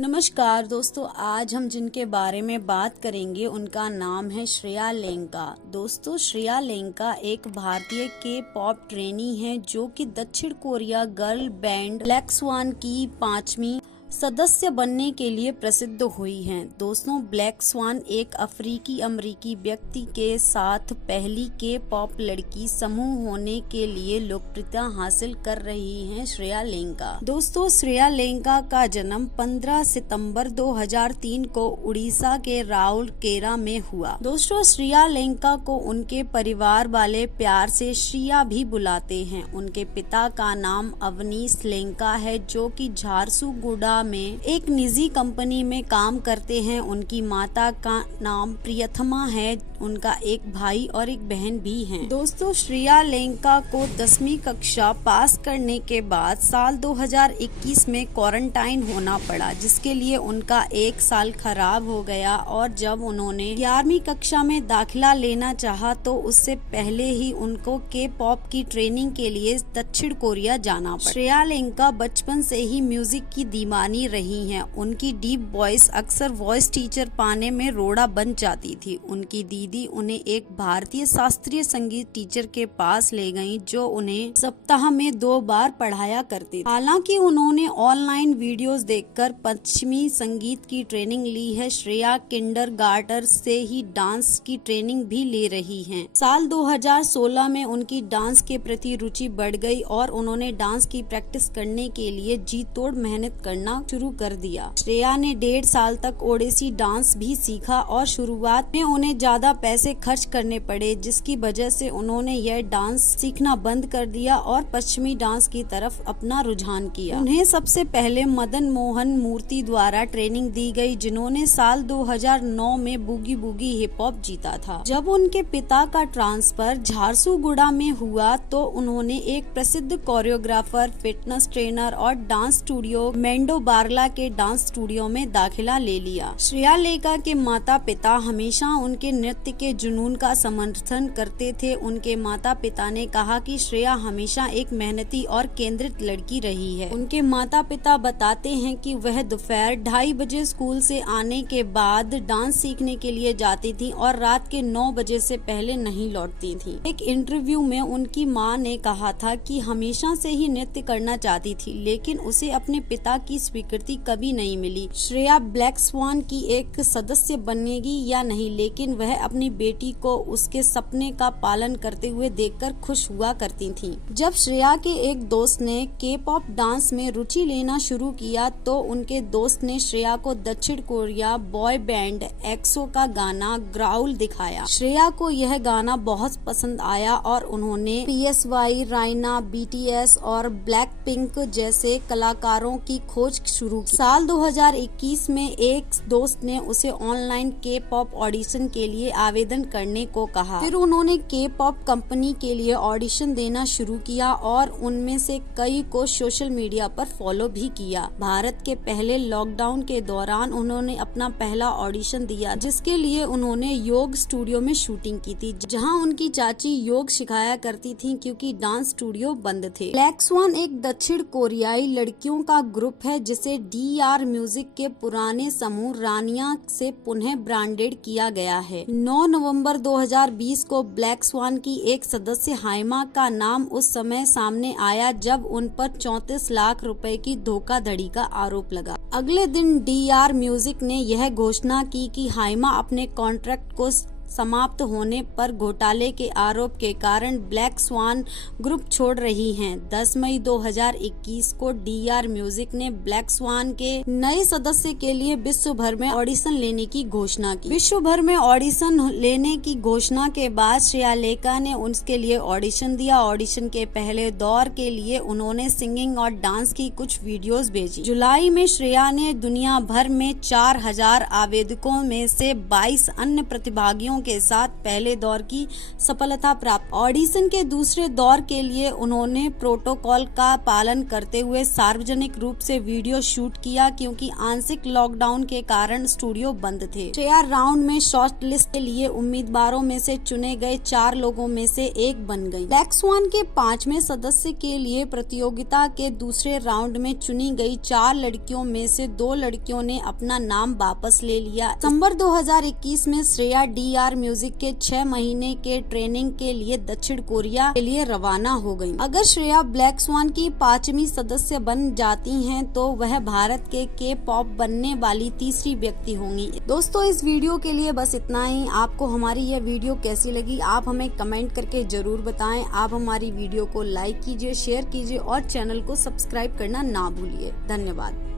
नमस्कार दोस्तों, आज हम जिनके बारे में बात करेंगे उनका नाम है श्रेया लेंका। दोस्तों, श्रेया लेंका एक भारतीय के पॉप ट्रेनी है जो कि दक्षिण Korea girl band black swan की 5वीं सदस्य बनने के लिए प्रसिद्ध हुई हैं। दोस्तों, ब्लैक स्वान एक अफ्रीकी अमेरिकी व्यक्ति के साथ पहली के पॉप लड़की समूह होने के लिए लोकप्रियता हासिल कर रही हैं श्रेया लेंका। दोस्तों, श्रेया लेंका का जन्म 15 सितंबर 2003 को उड़ीसा के राउरकेला में हुआ। दोस्तों, श्रेया लेंका को उनके परिवार वाले प्यार से श्रिया भी बुलाते हैं। उनके पिता का नाम अवनीश लेंका है जो कि झारसुगुड़ा में एक निजी कंपनी में काम करते हैं। उनकी माता का नाम प्रियथमा है। उनका एक भाई और एक बहन भी हैं। दोस्तों, श्रेया लेंका को 10वीं कक्षा पास करने के बाद साल 2021 में क्वारंटाइन होना पड़ा, जिसके लिए उनका 1 साल खराब हो गया और जब उन्होंने 11वीं कक्षा में दाखिला लेना चाहा तो उससे पहले ही उनको के पॉप की ट्रेनिंग के लिए दक्षिण कोरिया जाना पड़ा। श्रेया लेंका बचपन से ही म्यूजिक की दीवानी रही हैं। उनकी डीप वॉइस अक्सर वॉइस टीचर पाने में रोड़ा बन जाती थी। उनकी दीदी उन्हें एक भारतीय शास्त्रीय संगीत टीचर के पास ले गईं, जो उन्हें सप्ताह में 2 बार पढ़ाया करते थे। हालांकि उन्होंने ऑनलाइन वीडियोस देखकर पश्चिमी संगीत की ट्रेनिंग ली है। श्रेया किंडरगार्टन से ही डांस की ट्रेनिंग भी ले रही हैं। साल 2016 में उनकी डांस के प्रति रुचि बढ़ गई और उन्होंने डांस की प्रैक्टिस करने के लिए जी तोड़ मेहनत करना शुरू कर दिया। श्रेया ने 1.5 साल तक ओडिसी डांस भी सीखा और शुरुआत में उन्हें ज्यादा पैसे खर्च करने पड़े, जिसकी वजह से उन्होंने यह डांस सीखना बंद कर दिया और पश्चिमी डांस की तरफ अपना रुझान किया। उन्हें सबसे पहले मदन मोहन मूर्ति द्वारा ट्रेनिंग दी गई, जिन्होंने साल 2009 में बूगी बूगी हिप हॉप जीता था। जब उनके पिता का ट्रांसफर झारसुगुड़ा में हुआ तो उन्होंने एक प्रसिद्ध कोरियोग्राफर, फिटनेस ट्रेनर और डांस स्टूडियो मेंडो बारला के डांस स्टूडियो में दाखिला ले लिया। श्रेया लेंका के माता पिता हमेशा उनके नृत्य के जुनून का समर्थन करते थे। उनके माता पिता ने कहा कि श्रेया हमेशा एक मेहनती और केंद्रित लड़की रही है। उनके माता पिता बताते हैं कि वह दोपहर 2:30 बजे स्कूल से आने के बाद डांस सीखने के लिए जाती थी और रात के 9 बजे से पहले नहीं लौटती थी। एक इंटरव्यू में उनकी मां ने कहा था कि हमेशा से ही नृत्य करना चाहती थी, लेकिन उसे अपने पिता की स्वीकृति कभी नहीं मिली। श्रेया ब्लैक स्वान की एक सदस्य बनेगी या नहीं, लेकिन वह अपनी बेटी को उसके सपने का पालन करते हुए देखकर खुश हुआ करती थी। जब श्रेया के एक दोस्त ने के पॉप डांस में रुचि लेना शुरू किया तो उनके दोस्त ने श्रेया को दक्षिण कोरिया बॉय बैंड एक्सो का गाना ग्राउल दिखाया। श्रेया को यह गाना बहुत पसंद आया और उन्होंने PSY, राइना, BTS और ब्लैक पिंक जैसे कलाकारों की खोज शुरू की। साल 2021 में एक दोस्त ने उसे ऑनलाइन के पॉप ऑडिशन के लिए आवेदन करने को कहा। फिर उन्होंने के पॉप कंपनी के लिए ऑडिशन देना शुरू किया और उनमें से कई को सोशल मीडिया पर फॉलो भी किया। भारत के पहले लॉकडाउन के दौरान उन्होंने अपना पहला ऑडिशन दिया, जिसके लिए उन्होंने योग स्टूडियो में शूटिंग की थी, जहां उनकी चाची योग सिखाया करती थी क्योंकि डांस स्टूडियो बंद थे। ब्लैक स्वान एक दक्षिण कोरियाई लड़कियों का ग्रुप है जिसे DR म्यूजिक के पुराने समूह रानिया से पुनः ब्रांडेड किया गया है। 9 नवंबर 2020 को ब्लैक स्वान की एक सदस्य हाइमा का नाम उस समय सामने आया जब उन पर 34 लाख रुपए की धोखाधड़ी का आरोप लगा। अगले दिन DR म्यूजिक ने यह घोषणा की कि हाइमा अपने कॉन्ट्रैक्ट को समाप्त होने पर घोटाले के आरोप के कारण ब्लैक स्वान ग्रुप छोड़ रही हैं। 10 मई 2021 को DR म्यूजिक ने ब्लैक स्वान के नए सदस्य के लिए विश्व भर में ऑडिशन लेने की घोषणा की। विश्व भर में ऑडिशन लेने की घोषणा के बाद श्रेया लेंका ने उसके लिए ऑडिशन दिया। ऑडिशन के पहले दौर के लिए उन्होंने सिंगिंग और डांस की कुछ वीडियोस भेजी। जुलाई में श्रेया ने दुनिया भर में 4000 आवेदकों में से 22 अन्य प्रतिभागियों लड़कियों के साथ पहले दौर की सफलता प्राप्त। ऑडिशन के दूसरे दौर के लिए उन्होंने प्रोटोकॉल का पालन करते हुए सार्वजनिक रूप से वीडियो शूट किया, क्योंकि आंशिक लॉकडाउन के कारण स्टूडियो बंद थे। श्रेया राउंड में शॉर्ट लिस्ट के लिए उम्मीदवारों में से चुने गए 4 लोगों में से एक बन गयी। ब्लैक स्वान के 5वें सदस्य के लिए प्रतियोगिता के दूसरे राउंड में चुनी गई 4 लड़कियों में से 2 लड़कियों ने अपना नाम वापस ले लिया। दिसंबर 2021 में श्रेया DR म्यूजिक के 6 महीने के ट्रेनिंग के लिए दक्षिण कोरिया के लिए रवाना हो गयी। अगर श्रेया ब्लैक स्वान की 5वीं सदस्य बन जाती हैं तो वह भारत के K-पॉप बनने वाली तीसरी व्यक्ति होंगी। दोस्तों, इस वीडियो के लिए बस इतना ही। आपको हमारी यह वीडियो कैसी लगी आप हमें कमेंट करके जरूर बताएं। आप हमारी वीडियो को लाइक कीजिए, शेयर कीजिए और चैनल को सब्सक्राइब करना ना भूलिए। धन्यवाद।